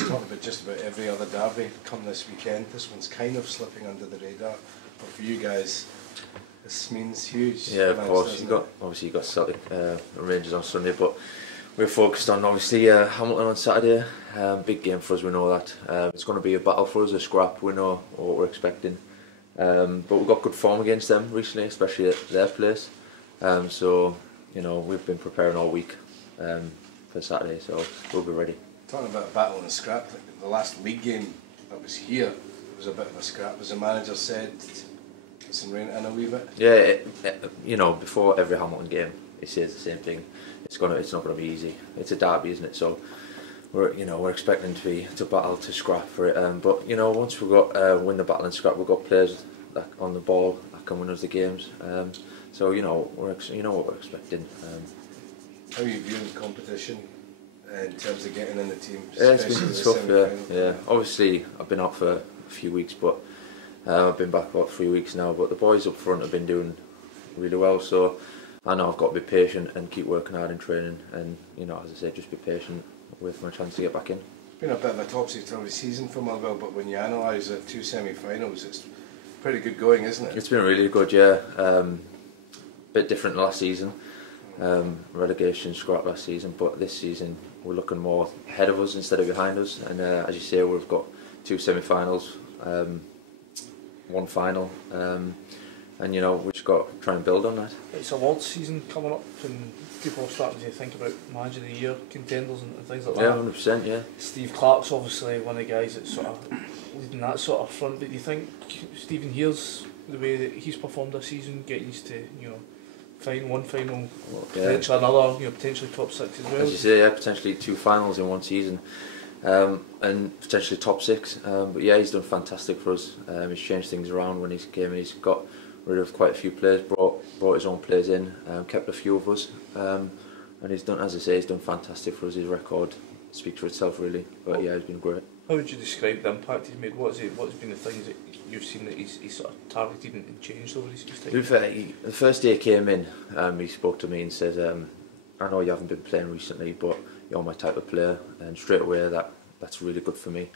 everyone's talking about just about every other derby come this weekend. This one's kind of slipping under the radar, but for you guys, this means huge. Yeah, of course. You got Celtic Rangers on Sunday, but we're focused on obviously Hamilton on Saturday. Big game for us. We know that it's going to be a battle for us, a scrap. We know what we're expecting, but we've got good form against them recently, especially at their place. So we've been preparing all week for Saturday, so we'll be ready. Talking about a battle and scrap, like the last league game that was here, it was a bit of a scrap, as the manager said. Listen, rein it in a wee bit. Yeah, before every Hamilton game, he says the same thing. It's not going to be easy. It's a derby, isn't it? So we're expecting to battle, to scrap for it. But once we've got win the battle and scrap, we've got players that on the ball that can win us the games. So what we're expecting. How are you viewing competition in terms of getting in the team? Yeah, it's been tough. Yeah. Obviously, I've been out for a few weeks, but I've been back about 3 weeks now. But the boys up front have been doing really well. So I know I've got to be patient and keep working hard in training. And as I say, just be patient, wait for my chance to get back in. It's been a bit of a topsy-turvy season for Motherwell, but when you analyse the 2 semi-finals, it's pretty good going, isn't it? It's been really good, yeah. Bit different last season. Relegation scrap last season, but this season we're looking more ahead of us instead of behind us. And as you say, we've got 2 semi-finals, 1 final, and we've just got to try and build on that. It's awards season coming up, and people are starting to think about Manager of the Year contenders and things like that. Yeah, 100%. Yeah. Steve Clark's obviously one of the guys that's sort of leading that sort of front. But do you think Stephen here's the way that he's performed this season, getting used to one final, potentially another, potentially top 6 as well? As you say, yeah, potentially 2 finals in 1 season, and potentially top 6. But yeah, he's done fantastic for us. He's changed things around when he came in. He's got rid of quite a few players, brought his own players in, kept a few of us, and he's done, as I say, he's done fantastic for us. His record speaks for itself, really. But yeah, he's been great. How would you describe the impact he's made? What's been the things that you've seen that he's sort of targeted and changed over his time? To be fair, the first day he came in, he spoke to me and said, I know you haven't been playing recently, but you're my type of player, and straight away that's really good for me.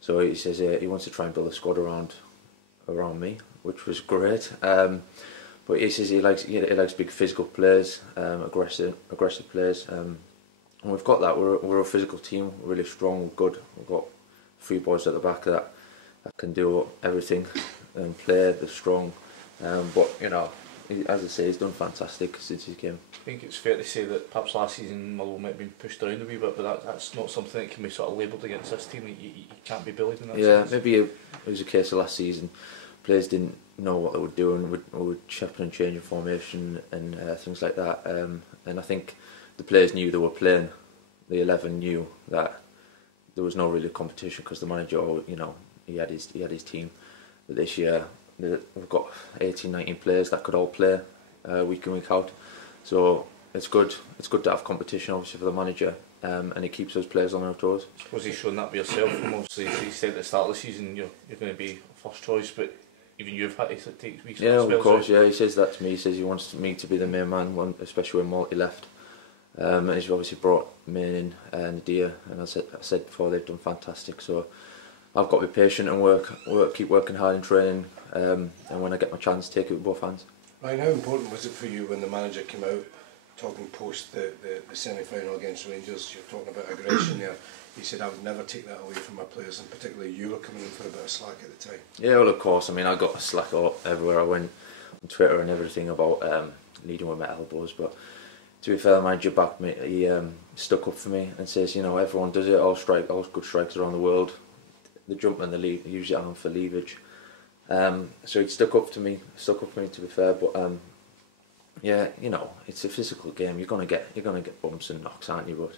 So he says he wants to try and build a squad around me, which was great. But he says he likes big physical players, aggressive players. And we've got that. We're a physical team, we're really strong, we're good. We've got 3 boys at the back that can do everything and play. They're strong. But as I say, he's done fantastic since he came. I think it's fair to say that perhaps last season Motherwell might have been pushed around a wee bit, but that's not something that can be sort of labelled against this team. You can't be bullied in that sense. Maybe it was a case of last season. Players didn't know what they were doing. We were chopping and changing formation and things like that. And I think the players knew they were playing. The 11 knew that there was no really competition because the manager, he had his team. But this year we've got 18, 19 players that could all play week in, week out. So it's good. It's good to have competition, obviously, for the manager, and it keeps those players on their toes. I suppose he's shown that by yourself. Obviously, he said at the start of the season you're going to be first choice, but even you've had to take weeks. Yeah, of course. Yeah, he says that to me. He says he wants me to be the main man, especially when Malty left. And he's obviously brought Main in and Dia, and I said before, they've done fantastic. So I've got to be patient and keep working hard in training, and when I get my chance, take it with both hands. Ryan, how important was it for you when the manager came out talking post the semi-final against Rangers? You're talking about aggression there. He said, I would never take that away from my players, and particularly you were coming in for a bit of slack at the time. Yeah, well, of course. I mean, I got slack everywhere I went, on Twitter and everything, about leading with my elbows, but to be fair, the manager backed me. He stuck up for me and says, everyone does it. All good strikers around the world, they jump and they use your arm for leverage. So he stuck up for me. To be fair, but it's a physical game. You're gonna get bumps and knocks, aren't you? But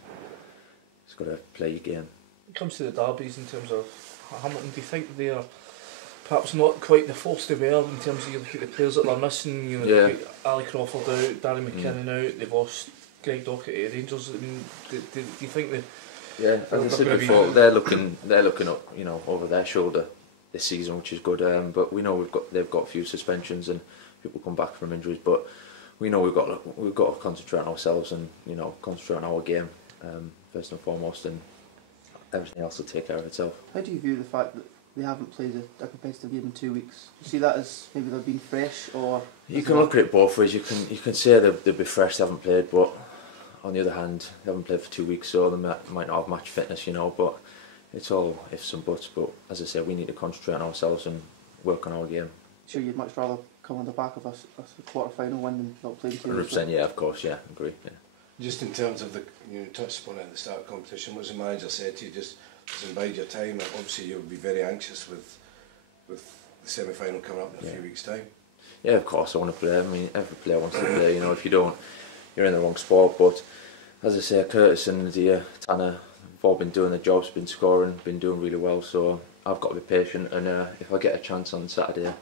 it's got to play your game. When it comes to the derbies, in terms of Hamilton, do you think they're perhaps not quite the force they were in terms of you look at the players that they're missing? They've got Ali Crawford out, Darry McKinnon out, they've lost Greg Docherty at Rangers. I mean, do you think they? Yeah, as I said before, they're looking up, over their shoulder this season, which is good. But we know they've got a few suspensions and people come back from injuries. But we know we've got to concentrate on ourselves and concentrate on our game first and foremost. And everything else will take care of itself. How do you view the fact that they haven't played a competitive game in 2 weeks? Do you see that as maybe they've been fresh, or...? You can look at it both ways. You can say they'll be fresh, they haven't played, but on the other hand, they haven't played for 2 weeks, so they might not have match fitness, you know, but it's all ifs and buts. But as I said, we need to concentrate on ourselves and work on our game. Sure, you'd much rather come on the back of a quarter-final win than not playing 2 weeks? 100%, yeah, of course, yeah, agree, yeah. Just in terms of touched upon it at the start of the competition, what the manager said to you, just bide your time, and obviously you'll be very anxious with the semi-final coming up in a few weeks' time. Yeah, of course I want to play. I mean, every player wants to play, you know, if you don't, you're in the wrong sport. But as I say, Curtis and Tanner have all been doing their jobs, been scoring, been doing really well, so I've got to be patient, and if I get a chance on Saturday,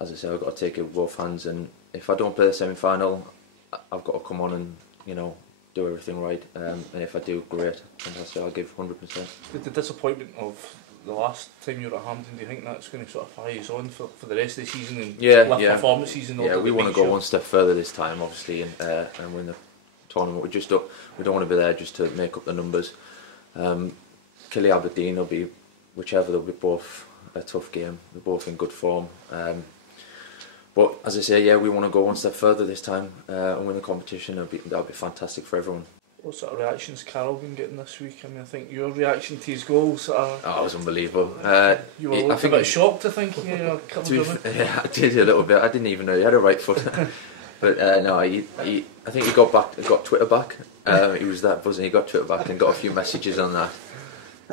as I say, I've got to take it with both hands, and if I don't play the semi-final, I've got to come on and, you know, do everything right, and if I do, great, fantastic, I'll give 100%. The disappointment of the last time you were at Hampden, do you think that's going to sort of fire us on for the rest of the season and lift performances? And we want to go one step further this time, obviously, and win the tournament. We don't want to be there just to make up the numbers. Killy Aberdeen will be, whichever, they'll be both a tough game. They're both in good form. But as I say, we want to go one step further this time and win the competition. That'll be fantastic for everyone. What sort of reactions Carroll been getting this week? I mean, I think your reaction to his goals are... Oh, it was unbelievable. You were a bit shocked, I think. I did a little bit. I didn't even know he had a right foot. But no, I think he got Twitter back. He was that buzzing. He got Twitter back and got a few messages on that.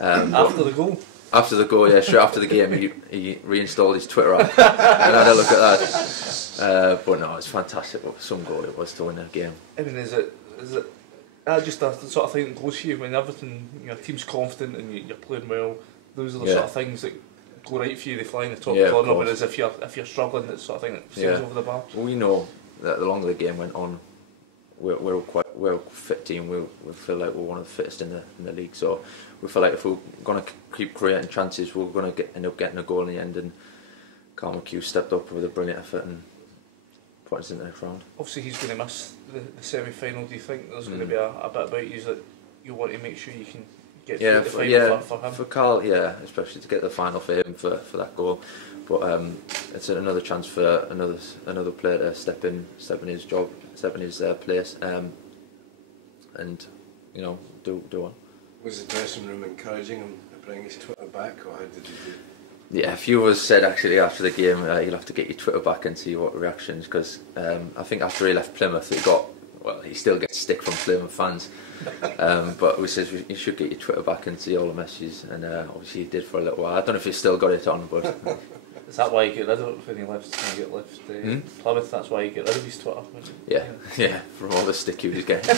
After the goal? After the goal, yeah, straight after the game, he reinstalled his Twitter app and had a look at that. But no, it's fantastic. Some goal it was to win a game. I mean, is it just the sort of thing that goes for you when everything, your team's confident and you're playing well? Those are the sort of things that go right for you. They fly in the top corner. Whereas if you're struggling, it's the sort of thing that sails over the bar. Well, we know that the longer the game went on, we're a fit team. We feel like we're one of the fittest in the league. So we feel like if we're going to keep creating chances, we're going to end up getting a goal in the end. And Carl McHugh stepped up with a brilliant effort and put us in the next round. Obviously, he's going to miss the semi-final. Do you think there's going to be a bit about you that you want to make sure you can get through the final for him? For Carl, especially to get the final for him for that goal. But it's another chance for another player to step in his job, step in his place, and you know, do one. Was the dressing room encouraging him to bring his Twitter back, or how did you do? Yeah, a few of us said actually after the game, you'll have to get your Twitter back and see what reactions, because I think after he left Plymouth, he still gets stick from Plymouth fans, but we said you should get your Twitter back and see all the messages, and obviously he did for a little while. I don't know if he's still got it on, but is that why you get rid of it when he left Plymouth? That's why you get rid of his Twitter? Yeah, from all the stick he was getting.